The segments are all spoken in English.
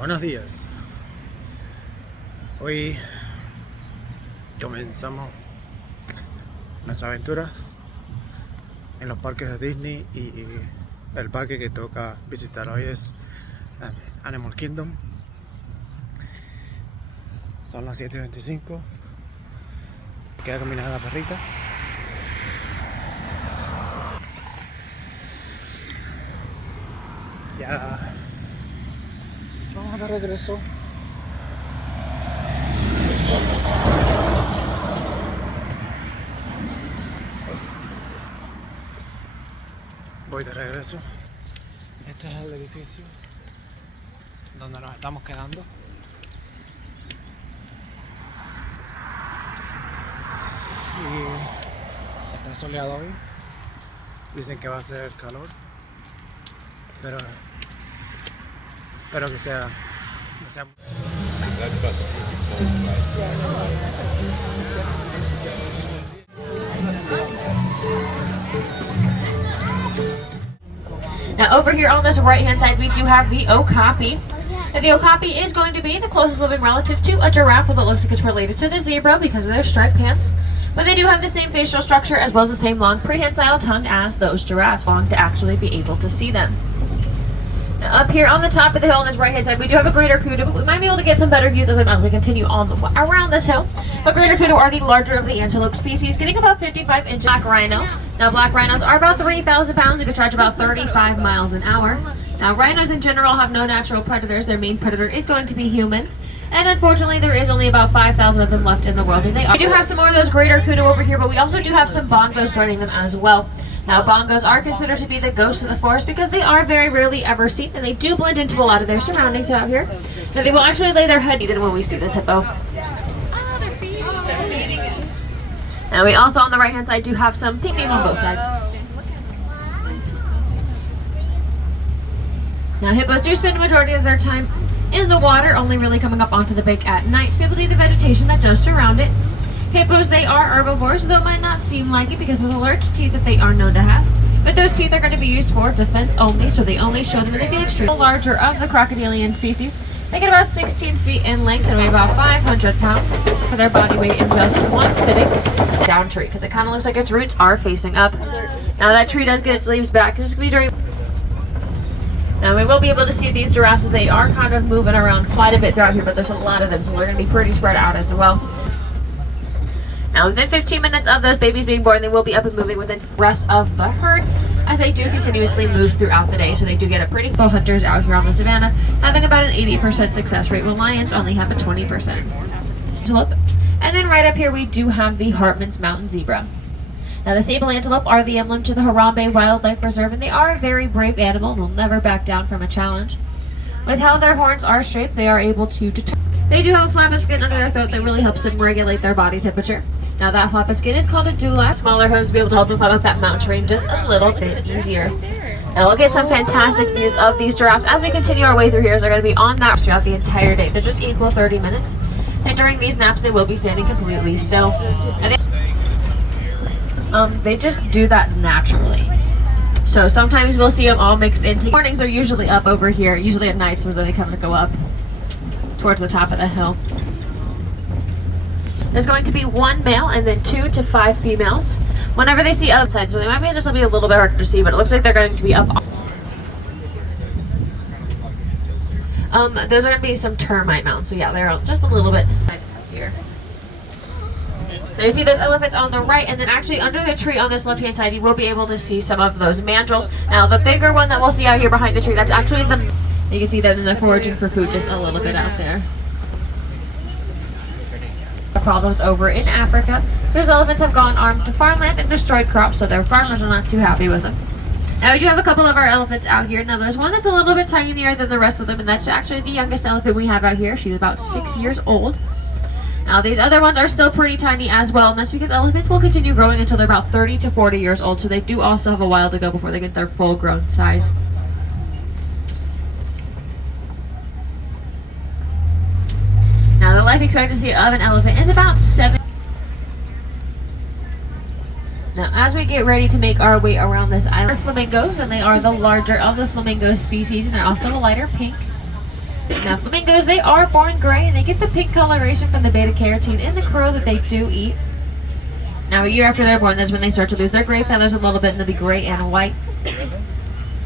Buenos días. Hoy comenzamos nuestra aventura en los parques de Disney y el parque que toca visitar hoy es Animal Kingdom. Son las 7:25. Queda caminar a la perrita. Ya vamos de regreso. Voy de regreso. Este es el edificio donde nos estamos quedando. Y está soleado hoy. Dicen que va a ser calor, pero espero que sea. Now over here on this right hand side we do have the okapi. Now, the okapi is going to be the closest living relative to a giraffe, although it looks like it's related to the zebra because of their striped pants. But they do have the same facial structure as well as the same long prehensile tongue as those giraffes, long to actually be able to see them. Now, up here on the top of the hill on this right hand side we do have a greater kudu, but we might be able to get some better views of them as we continue on around this hill. But greater kudu are the larger of the antelope species, getting about 55 inches. Black rhino. Now black rhinos are about 3,000 pounds. You can charge about 35 miles an hour. Now rhinos in general have no natural predators. Their main predator is going to be humans. And unfortunately there is only about 5,000 of them left in the world as they are. We do have some more of those greater kudu over here, but we also do have some bongos joining them as well. Now bongos are considered to be the ghosts of the forest because they are very rarely ever seen and they do blend into a lot of their surroundings out here. Now they will actually lay their head even when we see this hippo. And we also on the right hand side do have some pink on both sides. Now hippos do spend the majority of their time in the water, only really coming up onto the bank at night to be able to eat the vegetation that does surround it. Hippos, they are herbivores, though it might not seem like it because of the large teeth that they are known to have. But those teeth are going to be used for defense only, so they only show them in the extreme. The larger of the crocodilian species, they get about 16 feet in length and weigh about 500 pounds for their body weight in just one sitting down tree, because it kind of looks like its roots are facing up. Now that tree does get its leaves back. It's just going to be during. Now we will be able to see these giraffes as they are kind of moving around quite a bit throughout here, but there's a lot of them, so they're going to be pretty spread out as well. Now within 15 minutes of those babies being born, they will be up and moving within the rest of the herd as they do continuously move throughout the day. So they do get a pretty bow hunters out here on the savannah, having about an 80% success rate, while lions only have a 20%. And then right up here we do have the Hartman's Mountain Zebra. Now the sable antelope are the emblem to the Harambe Wildlife Reserve, and they are a very brave animal and will never back down from a challenge. With how their horns are shaped, they are able to They do have a flap of skin under their throat that really helps them regulate their body temperature. Now that flap of skin is called a dewlap. Smaller hooves to be able to help them climb up that mountain terrain just a little bit easier. Now we'll get some fantastic views of these giraffes as we continue our way through here. They're going to be on naps throughout the entire day. They're just equal 30 minutes. And during these naps they will be standing completely still. And they just do that naturally. So sometimes we'll see them all mixed into. Mornings they're usually up over here. Usually at nights when they come to go up towards the top of the hill. There's going to be one male and then 2 to 5 females whenever they see outside, so they might be just be a little bit hard to see, but it looks like they're going to be up. Those are going to be some termite mounds, so yeah, they're just a little bit here. Now you see those elephants on the right, and then actually under the tree on this left hand side you will be able to see some of those mandrills. Now the bigger one that we'll see out here behind the tree, that's actually the, you can see that in the foraging for food just a little bit out there. Problems over in Africa. Those elephants have gone armed to farmland and destroyed crops, so their farmers are not too happy with them. Now we do have a couple of our elephants out here. Now there's one that's a little bit tinier than the rest of them, and that's actually the youngest elephant we have out here. She's about 6 years old. Now these other ones are still pretty tiny as well, and that's because elephants will continue growing until they're about 30 to 40 years old, so they do also have a while to go before they get their full grown size. Now the life expectancy of an elephant is about 7. Now as we get ready to make our way around this island, flamingos, and they are the larger of the flamingo species, and they're also a lighter pink. Now, flamingos, they are born gray, and they get the pink coloration from the beta-carotene in the krill that they do eat. Now, a year after they're born, that's when they start to lose their gray feathers a little bit, and they'll be gray and white.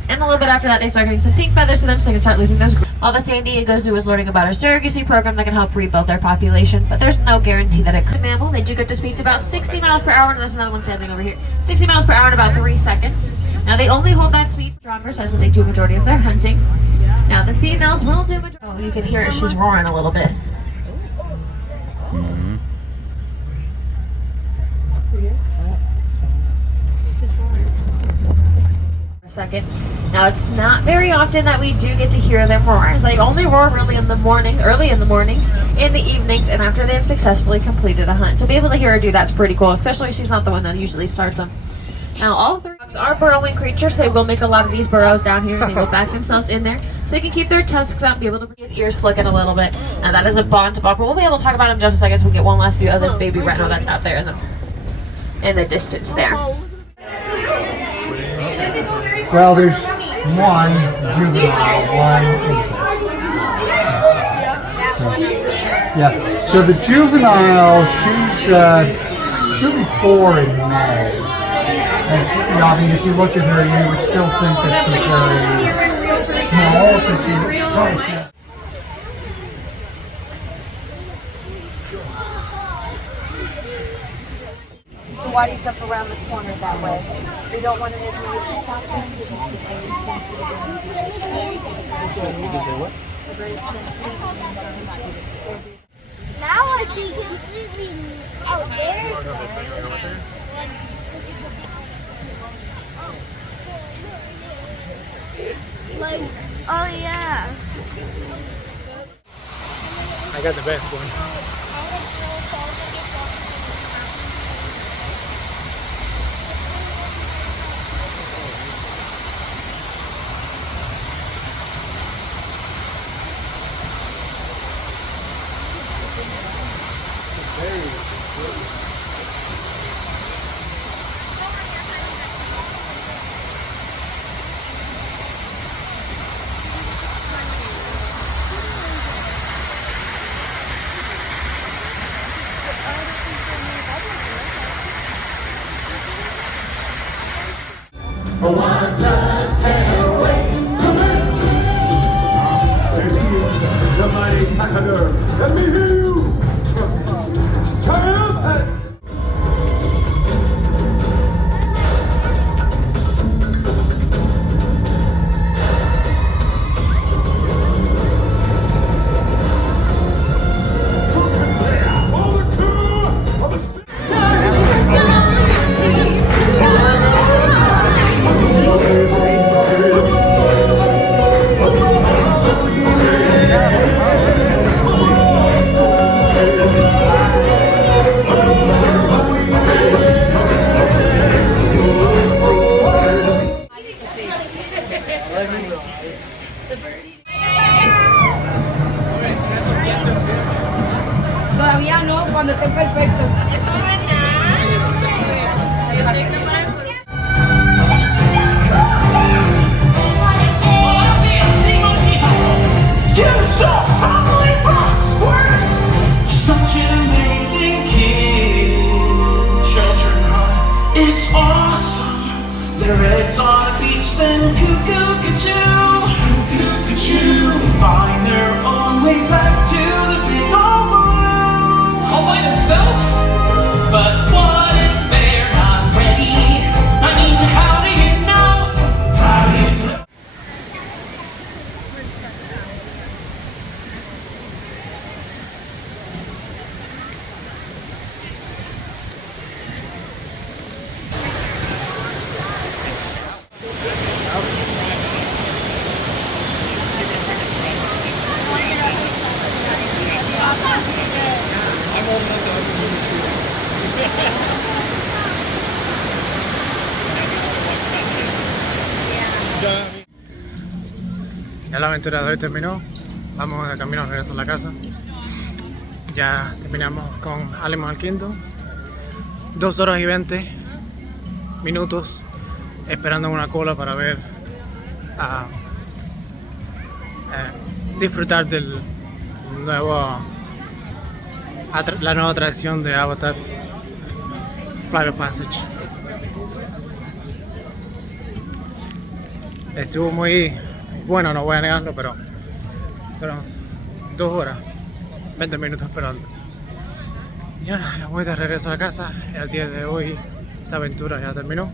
And a little bit after that, they start getting some pink feathers to them, so they can start losing those. While the San Diego Zoo is learning about a surrogacy program that can help rebuild their population, but there's no guarantee that it could. Mammal, they do get to speed to about 60 miles per hour, and there's another one standing over here. 60 miles per hour in about 3 seconds. Now, they only hold that speed stronger, so that's what they do majority of their hunting. Now, the females will do majority. Oh, you can hear it, she's roaring a little bit. Second. Now, it's not very often that we do get to hear them roar. It's like only roar really in the morning, early in the mornings, in the evenings, and after they have successfully completed a hunt. So be able to hear her do that's pretty cool, especially if she's not the one that usually starts them. Now, all three dogs are burrowing creatures, so they will make a lot of these burrows down here, and they will back themselves in there, so they can keep their tusks out and be able to bring his ears flicking a little bit. Now, that is a bond to Bopper. We'll be able to talk about him in just a second, so we get one last view of this baby rhino that's out there in the distance there. Well, there's one juvenile, one infant. Yeah, so the juvenile, she'll be 4 in May. And, you know, I mean, if you look at her, you would still think that she's very small, because she's Wadi's up around the corner that way. We don't want to make noises out there because it's very sensitive. Now I see completely out there. Like, oh yeah. I got the best one. Oh, I just can't wait to meet you. The mighty Matador. Let me hear you. Triumphant. Todavía no, cuando esté perfecto. Such an amazing kid. Treasure hunt. It's awesome. Their eggs on a beach, then cuckoo-ca-choo. Cuckoo-ca-choo. Find their own way back to the big old moon. All by themselves? But what if they're not ready? I mean, how do you know? How do you know? Ya la aventura de hoy terminó. Vamos de camino de regreso a la casa. Ya terminamos con Animal Kingdom. 2 horas y 20 minutos esperando en una cola para ver a disfrutar del nuevo la nueva atracción de Avatar, Flight of Passage. Estuvo muy bueno, no voy a negarlo, pero 2 horas, 20 minutos esperando. Y ahora ya voy de regreso a la casa. Y al día de hoy esta aventura ya terminó.